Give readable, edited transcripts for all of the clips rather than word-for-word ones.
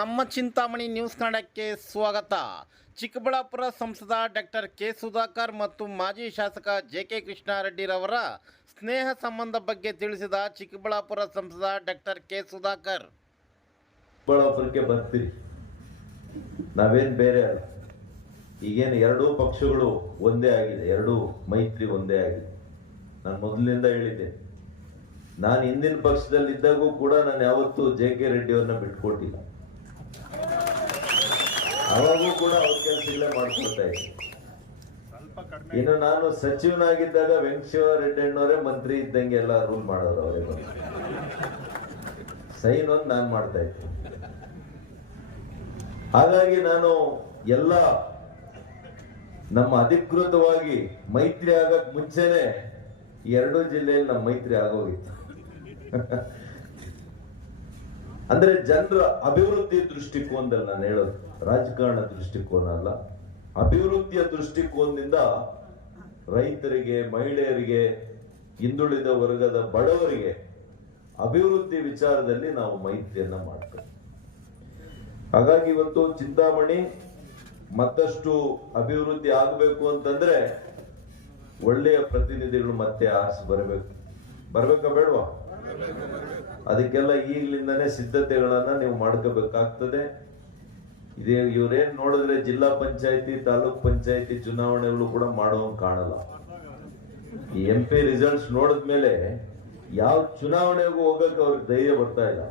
ನಮ್ಮ ಚಿಂತಾಮಣಿ ನ್ಯೂಸ್ ಕನ್ನಡಕ್ಕೆ ಸ್ವಾಗತ. ಚಿಕ್ಕಬಳ್ಳಾಪುರ ಸಂಸದ ಡಾಕ್ಟರ್ ಕೆ ಸುಧಾಕರ್ ಮತ್ತು ಮಾಜಿ ಶಾಸಕ ಜೆ.ಕೆ. ಕೃಷ್ಣಾರೆಡ್ಡಿರವರ ಸ್ನೇಹ ಸಂಬಂಧ ಬಗ್ಗೆ ತಿಳಿಸಿದ ಚಿಕ್ಕಬಳ್ಳಾಪುರ ಸಂಸದ ಡಾಕ್ಟರ್ ಕೆ ಸುಧಾಕರ್, ಚಿಕ್ಕಬಳ್ಳಾಪುರಕ್ಕೆ ಬರ್ತೀರಿ, ನಾವೇನು ಬೇರೆ ಅಲ್ಲ. ಈಗೇನು ಎರಡೂ ಪಕ್ಷಗಳು ಒಂದೇ ಆಗಿದೆ, ಎರಡೂ ಮೈತ್ರಿ ಒಂದೇ ಆಗಿದೆ. ನಾನು ಮೊದಲಿನಿಂದ ಹೇಳಿದ್ದೆ, ನಾನು ಹಿಂದಿನ ಪಕ್ಷದಲ್ಲಿದ್ದಾಗೂ ಕೂಡ ನಾನು ಯಾವತ್ತೂ ಜೆ.ಕೆ. ರೆಡ್ಡಿ ಅವ್ರನ್ನ ಬಿಟ್ಕೊಟ್ಟಿಲ್ಲ. ಅವಾಗೂ ಕೂಡ ಅವ್ರ ಕೆಲಸಗಳೇ ಮಾಡ್ಕೊಡ್ತಾ ಇದ್ದೆ. ಇನ್ನು ನಾನು ಸಚಿವನಾಗಿದ್ದಾಗ ವೆಂಕಟೇಶ್ವರ ರೆಡ್ಡಿ ಅಣ್ಣವರೇ ಮಂತ್ರಿ ಇದ್ದಂಗೆ ಎಲ್ಲ ರೂಲ್ ಮಾಡೋರು, ಅವರೇ ಬಂದು ಸೈನ್ ಒಂದು ನಾನು ಮಾಡ್ತಾ ಇದ್ದೆ. ಹಾಗಾಗಿ ನಾನು ಎಲ್ಲ ನಮ್ಮ ಅಧಿಕೃತವಾಗಿ ಮೈತ್ರಿ ಆಗಕ್ ಮುಂಚೆನೆ ಎರಡೂ ಜಿಲ್ಲೆಯಲ್ಲಿ ನಮ್ಮ ಮೈತ್ರಿ ಆಗೋಗಿತ್ತು. ಅಂದ್ರೆ ಜನರ ಅಭಿವೃದ್ಧಿ ದೃಷ್ಟಿಕೋನದಲ್ಲಿ ನಾನು ಹೇಳೋದು, ರಾಜಕಾರಣ ದೃಷ್ಟಿಕೋನ ಅಲ್ಲ, ಅಭಿವೃದ್ಧಿಯ ದೃಷ್ಟಿಕೋನದಿಂದ ರೈತರಿಗೆ, ಮಹಿಳೆಯರಿಗೆ, ಹಿಂದುಳಿದ ವರ್ಗದ ಬಡವರಿಗೆ ಅಭಿವೃದ್ಧಿ ವಿಚಾರದಲ್ಲಿ ನಾವು ಮೈತ್ರಿಯನ್ನ ಮಾಡ್ತೇವೆ. ಹಾಗಾಗಿ ಇವತ್ತು ಚಿಂತಾಮಣಿ ಮತ್ತಷ್ಟು ಅಭಿವೃದ್ಧಿ ಆಗಬೇಕು ಅಂತಂದ್ರೆ ಒಳ್ಳೆಯ ಪ್ರತಿನಿಧಿಗಳು ಮತ್ತೆ ಆರಿಸಿ ಬರ್ಬೇಕಾ ಬೇಡವಾ? ಅದಕ್ಕೆಲ್ಲ ಈಗಲಿಂದಾನೇ ಸಿದ್ಧತೆಗಳನ್ನ ನೀವು ಮಾಡ್ಕೋಬೇಕಾಗ್ತದೆ. ಇವ್ರೇನ್ ನೋಡಿದ್ರೆ ಜಿಲ್ಲಾ ಪಂಚಾಯತಿ, ತಾಲೂಕ್ ಪಂಚಾಯತಿ ಚುನಾವಣೆಗಳು ಕೂಡ ಮಾಡೋಂಗ್ ಕಾಣಲ್ಲ. ಈ MP ರಿಸಲ್ಟ್ಸ್ ನೋಡಿದ್ಮೇಲೆ ಯಾವ ಚುನಾವಣೆಗೂ ಹೋಗಕ್ಕೆ ಅವ್ರಿಗೆ ಧೈರ್ಯ ಬರ್ತಾ ಇಲ್ಲ.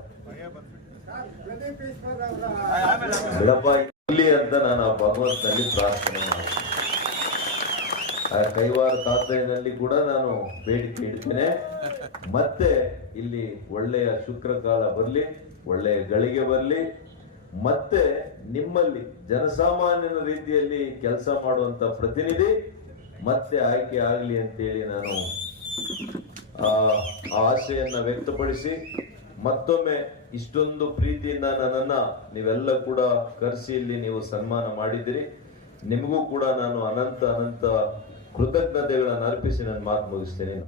ಬಿಡಪ್ಪ ಇಲ್ಲಿ ಅಂತ ನಾನು ಆ ಭಗವಂತನಲ್ಲಿ ಪ್ರಾರ್ಥನೆ ಮಾಡ್ತೀನಿ. ಆ ಕೈವಾರ ತಾತಯ್ಯನಲ್ಲಿ ಕೂಡ ನಾನು ಬೇಡಿಕೆ ಇಡ್ತೇನೆ, ಮತ್ತೆ ಇಲ್ಲಿ ಒಳ್ಳೆಯ ಶುಕ್ರ ಕಾಲ ಬರಲಿ, ಒಳ್ಳೆಯ ಗಳಿಗೆ ಬರಲಿ, ಮತ್ತೆ ನಿಮ್ಮಲ್ಲಿ ಜನಸಾಮಾನ್ಯನ ರೀತಿಯಲ್ಲಿ ಕೆಲಸ ಮಾಡುವಂತ ಪ್ರತಿನಿಧಿ ಮತ್ತೆ ಆಯ್ಕೆ ಆಗಲಿ ಅಂತೇಳಿ ನಾನು ಆ ಆಶೆಯನ್ನ ವ್ಯಕ್ತಪಡಿಸಿ, ಮತ್ತೊಮ್ಮೆ ಇಷ್ಟೊಂದು ಪ್ರೀತಿಯಿಂದ ನನ್ನನ್ನ ನೀವೆಲ್ಲ ಕೂಡ ಕರೆಸಿ ಇಲ್ಲಿ ನೀವು ಸನ್ಮಾನ ಮಾಡಿದಿರಿ. ನಿಮಗೂ ಕೂಡ ನಾನು ಅನಂತ ಕೃತಜ್ಞತೆಗಳನ್ನು ಅರ್ಪಿಸಿ ನನ್ನ ಮಾತು ಮುಗಿಸ್ತೇನೆ.